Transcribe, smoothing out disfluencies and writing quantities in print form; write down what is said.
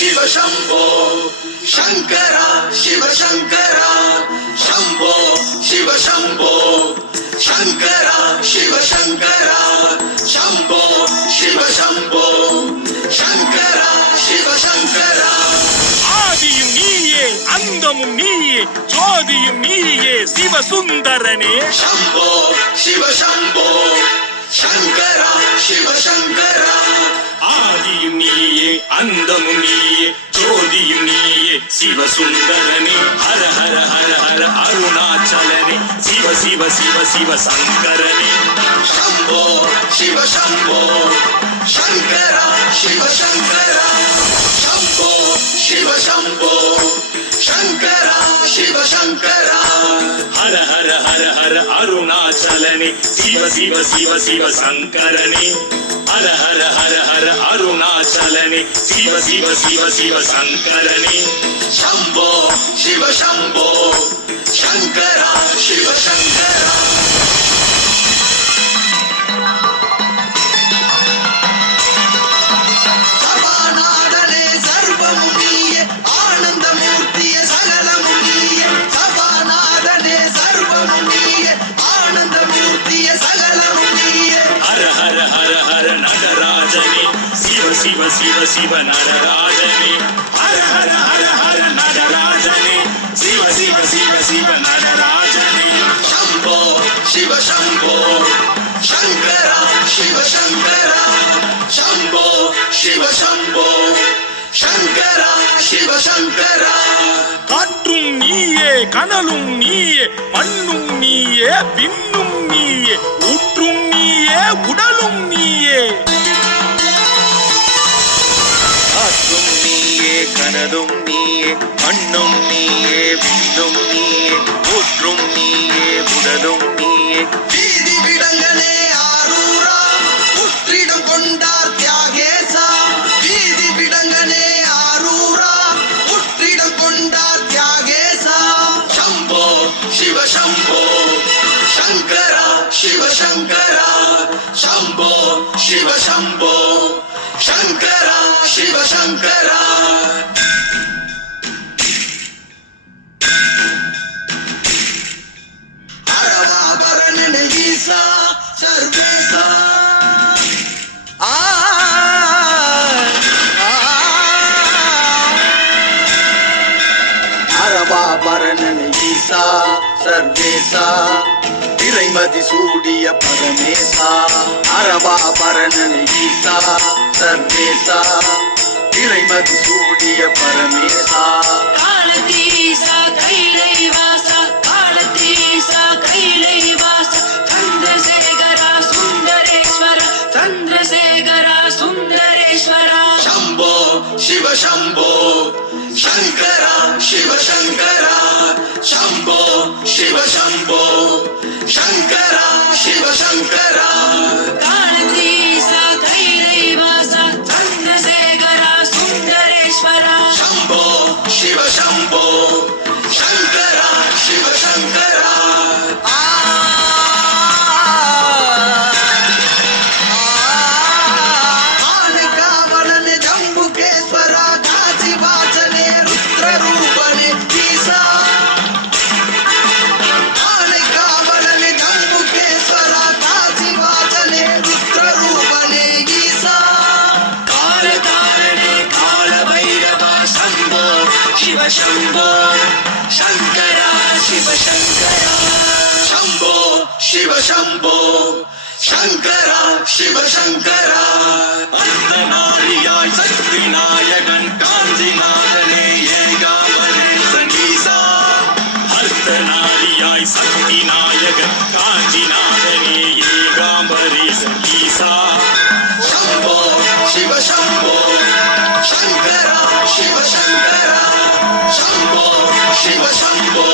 ಶಿವ ಶಂಭೋ ಶಂಕರ ಶಿವ ಶಂಕರ ಶಂಭೋ ಶಿವ ಶಂಭೋ ಶಂಕರ ಶಿವ ಶಂಕರ ಶಂಭೋ ಶಿವ ಶಂಭೋ ಶಂಕರ ಶಿವ ಶಂಕರ ஆதியும் நீயே அந்தமும் நீயே ஜோதியும் நீயே சிவ சுந்தரனே ಶಂಭೋ ಶಿವ ಶಂಭೋ ಶಂಕರ ಶಿವ ಶಂಕರ ஆதியும் நீயே அந்தமும் நீயே ஜோதியும் நீயே சிவ சுந்தரனே ஹர ஹர ஹர ஹர அருணாச்சலனே சிவ சிவ சிவ சிவ சங்கரனே ಶಂಭೋ ಶಿವ ಶಂಭೋ ಶಂಕರ ಶಿವ ಶಂಕರ ಶಂಭೋ ಶಿವ ಶಂಭೋ ಶಂಕರ ಶಿವ ಶಂಕರ ஹர ஹர ஹர ஹர அருணாச்சலனே சிவ சிவ சிவ சிவ சங்கரனே ஹர ஹர ஹர ஹர அருணாச்சலனே சிவ சிவ சிவ சிவ சங்கரனே ಶಂಭೋ ಶಿವ ಶಂಭೋ ಶಂಕರ ಶಿವ ಶಂಕರ ಸಭಾನಾದನೆ ಸರ್ವಮು ನೀಯೆ ಆನಂದ ಮೂರ್ತಿಯ ಸಕಲಮು ನೀಯೆ ಸಭಾನಾದನೆ ಸರ್ವಮು ನೀಯೆ ಆನಂದ ಮೂರ್ತಿಯ ಸಕಲಮು ನೀಯೆ ஹர ஹர ஹர ஹர நடராஜனே சிவ சிவ சிவ சிவ நடராஜனே ஹர ஹர ஹர ஹர நடராஜனே சிவ சிவ சிவ சிவ நடராஜனே ಶಂಭೋ ಶಿವ ಶಂಭೋ ಶಂಕರ ಶಿವ ಶಂಕರ ಶಂಭೋ ಶಿವ ಶಂಭೋ ಶಂಕರ ಶಿವ ಶಂಕರ காற்றும் நீயே கனலும் நீயே மண்ணும் நீயே விண்ணும் நீயே ஊற்றும் நீயே உடலும் நீயே காற்றும் நீயே கனலும் நீயே மண்ணும் நீயே விண்ணும் நீயே ஊற்றும் நீயே உடலும் நீயே ಬೀದಿ ಬಿಡಂಗನೆ ಆರೂರ ಹುಟ್ಟಿடம் ಕೊಂಡಾರ್ ತ್ಯಾಗೇಶ ಬೀದಿ ಬಿಡಂಗನೆ ಆರೂರ ಹುಟ್ಟಿடம் ಕೊಂಡಾರ್ ತ್ಯಾಗೇಶ ಶಂಭೋ ಶಿವ ಶಂಭೋ ಶಂಕರ ಶಿವ ಶಂಕರ ಶಂಭೋ ಶಿವ ಶಂಭೋ ಶಂಕರ ಶಿವ ಶಂಕರ ಹರವಾಭರಣನೆ ಈಸ ಸರ್ವೇಶ அரவாபரணனை ஈசா சர்வேசா திரைமதி சூடிய பரமேசா அரவாபரணனை ஈசா சர்வேசா திரைமதி சூடிய பரமேசா காலதீச கைலைவாச காலதீச கைலைவாச சந்திரசேகர சுந்தரேஸ்வர சந்திரசேகர சுந்தரேஸ்வர ಶಂಭೋ ಶಿವ ಶಂಭೋ ಶಂಕರ ಶಿವ ಶಂಕರ ಶಂಭೋ ಶಿವ ಶಂಭೋ ಶಂಕರ ಶಿವ ಶಂಕರ ಕಾಲದೀಸ ಕೈಲೈವಾಸ ಚಂದ್ರಶೇಖರ ಸುಂದರೇಶ್ವರ ಶಂಭೋ ಶಿವ ಶಂಭೋ ಶಂಕರ ಶಿವ ಶಂಕರ ಆನೆಕಾವಲನೆ ಜಂಬುಕೇಶ್ವರ ಕಾಶಿ ವಾಸನೆ ರುದ್ರ ರೂಪನೆ ಈಸ ಆನೆಕಾವಲನೆ ಜಂಬುಕೇಶ್ವರ ಕಾಶಿ ವಾಸನೆ ರುದ್ರ ರೂಪನೆ ಈಸ ಕಾಲ ಕಾಲನೆ ಕಾಲ ಭೈರವ ಶಂಭೋ ಶಿವ ಶಂಭೋ ಶಂಕರ ಶಿವ ಶಂಕರ ಶಂಭೋ ಶಿವ ಶಂಭೋ ಶಂಕರ ಶಿವ ಶಂಕರ அர்த்தநாரியாய் சக்தி நாயகன் காஞ்சிநாதனே ஏகாம்பரே சங்கீசா அர்த்தநாரியாய் சக்தி நாயகன் காஞ்சிநாதனே ஏகாம்பரே சங்கீசா ಶಂಭೋ ಶಿವ ಶಂಭೋ ಶಂಕರ ಶಿವ ಶಂಕರ ಶಂಭೋ ಶಿವ ಶಂಭೋ